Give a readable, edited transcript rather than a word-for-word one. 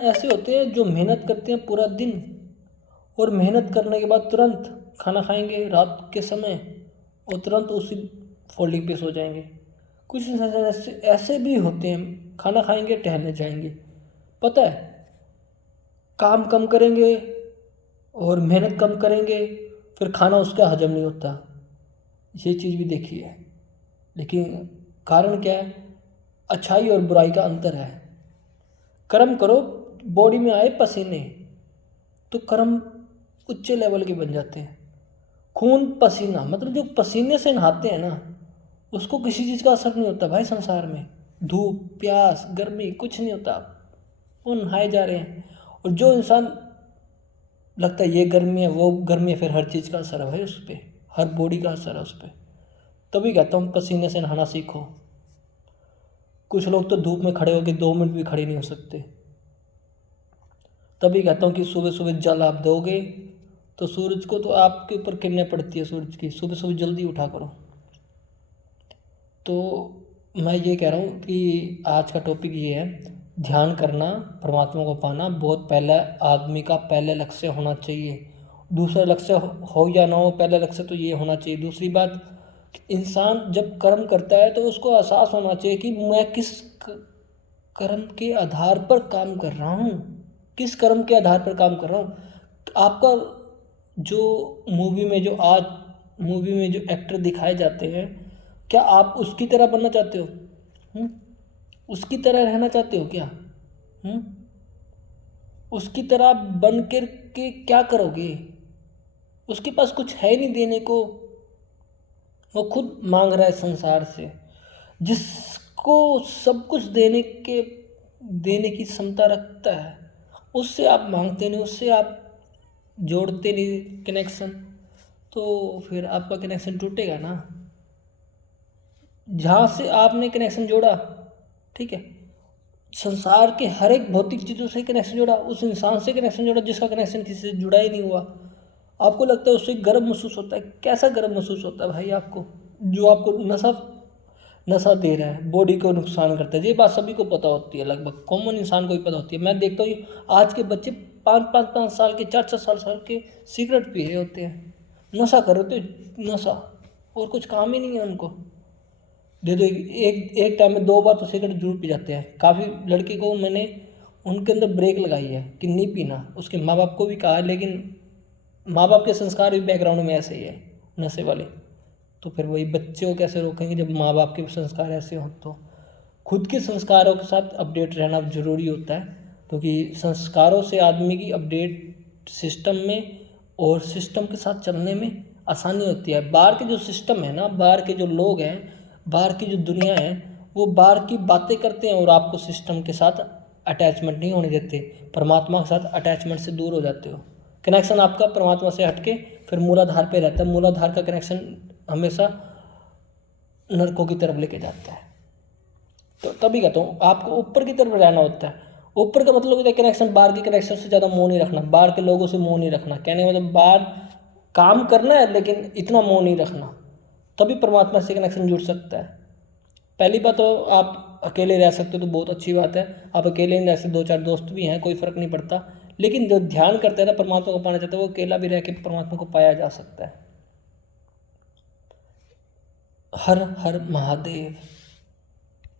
ऐसे होते हैं जो मेहनत करते हैं पूरा दिन और मेहनत करने के बाद तुरंत खाना खाएंगे रात के समय और तुरंत उसी फोल्डिंग पे सो जाएंगे। कुछ इंसान ऐसे ऐसे भी होते हैं, खाना खाएंगे टहलने जाएंगे, पता है, काम कम करेंगे और मेहनत कम करेंगे, फिर खाना उसका हजम नहीं होता। ये चीज़ भी देखी है। लेकिन कारण क्या है? अच्छाई और बुराई का अंतर है। कर्म करो, बॉडी में आए पसीने तो कर्म उच्च लेवल के बन जाते हैं। खून पसीना मतलब जो पसीने से नहाते हैं ना, उसको किसी चीज़ का असर नहीं होता भाई संसार में। धूप प्यास गर्मी कुछ नहीं होता, वो नहाए जा रहे हैं। और जो इंसान लगता है ये गर्मी है वो गर्मी है, फिर हर चीज़ का असर है भाई उस पर, हर बॉडी का असर है उस पर। तभी कहता हूँ पसीने से नहाना सीखो। कुछ लोग तो धूप में खड़े होकर 2 मिनट भी खड़े नहीं हो सकते। तभी कहता हूँ कि सुबह सुबह जल आप दोगे तो सूरज को तो आपके ऊपर किरणें पड़ती है सूरज की, सुबह सुबह जल्दी उठा करो। तो मैं ये कह रहा हूँ कि आज का टॉपिक ये है, ध्यान करना परमात्मा को पाना बहुत पहला आदमी का पहले लक्ष्य होना चाहिए। दूसरा लक्ष्य हो या ना हो, पहला लक्ष्य तो ये होना चाहिए। दूसरी बात, इंसान जब कर्म करता है तो उसको एहसास होना चाहिए कि मैं किस कर्म के आधार पर काम कर रहा हूँ, किस कर्म के आधार पर काम कर रहा हूँ। आपका जो मूवी में जो एक्टर दिखाए जाते हैं, क्या आप उसकी तरह बनना चाहते हो? हुँ? उसकी तरह रहना चाहते हो क्या? हुँ? उसकी तरह बन कर के क्या करोगे? उसके पास कुछ है नहीं देने को, वो खुद मांग रहा है संसार से। जिसको सब कुछ देने की क्षमता रखता है, उससे आप मांगते नहीं, उससे आप जोड़ते नहीं कनेक्शन, तो फिर आपका कनेक्शन टूटेगा ना। जहाँ से आपने कनेक्शन जोड़ा, ठीक है, संसार के हर एक भौतिक चीज़ों से कनेक्शन जोड़ा, उस इंसान से कनेक्शन जोड़ा जिसका कनेक्शन किसी से जुड़ा ही नहीं हुआ। आपको लगता है उससे गर्व महसूस होता है। कैसा गर्व महसूस होता है भाई आपको? जो आपको नशा दे रहा है, बॉडी को नुकसान करता है, ये बात सभी को पता होती है, लगभग कॉमन इंसान को ही पता होती है। मैं देखता हूँ आज के बच्चे 5-5 साल के, 4-4 साल के सिगरेट पी रहे होते हैं, नशा कर रहे होते हैं, नशा, और कुछ काम ही नहीं है उनको। दे दो एक टाइम में 2 बार तो सिगरेट जरूर पी जाते हैं। काफ़ी लड़के को मैंने उनके अंदर ब्रेक लगाई है कि नहीं पीना, उसके माँ बाप को भी कहा है, लेकिन माँ बाप के संस्कार भी बैकग्राउंड में ऐसे ही है नशे वाले। तो फिर वही बच्चे को कैसे रोकेंगे जब माँ बाप के संस्कार ऐसे हों? तो खुद के संस्कारों के साथ अपडेट रहना ज़रूरी होता है, क्योंकि संस्कारों से आदमी की अपडेट सिस्टम में और सिस्टम के साथ चलने में आसानी होती है। बाहर के जो सिस्टम है ना, बाहर के जो लोग हैं, बाहर की जो दुनिया है, वो बाहर की बातें करते हैं और आपको सिस्टम के साथ अटैचमेंट नहीं होने देते। परमात्मा के साथ अटैचमेंट से दूर हो जाते हो। कनेक्शन आपका परमात्मा से हटके फिर मूलाधार पे रहता है। मूलाधार का कनेक्शन हमेशा नरकों की तरफ लेके जाता है। तो तभी कहता हूँ आपको ऊपर की तरफ रहना होता है। ऊपर का मतलब होता है कनेक्शन, बाहर के कनेक्शन से ज़्यादा मोह नहीं रखना, बाहर के लोगों से मोह नहीं रखना। कहने का मतलब बाहर काम करना है लेकिन इतना मोह नहीं रखना, तभी परमात्मा से कनेक्शन जुड़ सकता है। पहली बात तो आप अकेले रह सकते हो तो बहुत अच्छी बात है, आप अकेले नहीं रह सकते, 2-4 दोस्त भी हैं, कोई फ़र्क नहीं पड़ता। लेकिन जो ध्यान करते हैं ना, परमात्मा को पाना चाहता है, वो अकेला भी रह के परमात्मा को पाया जा सकता है। हर हर महादेव।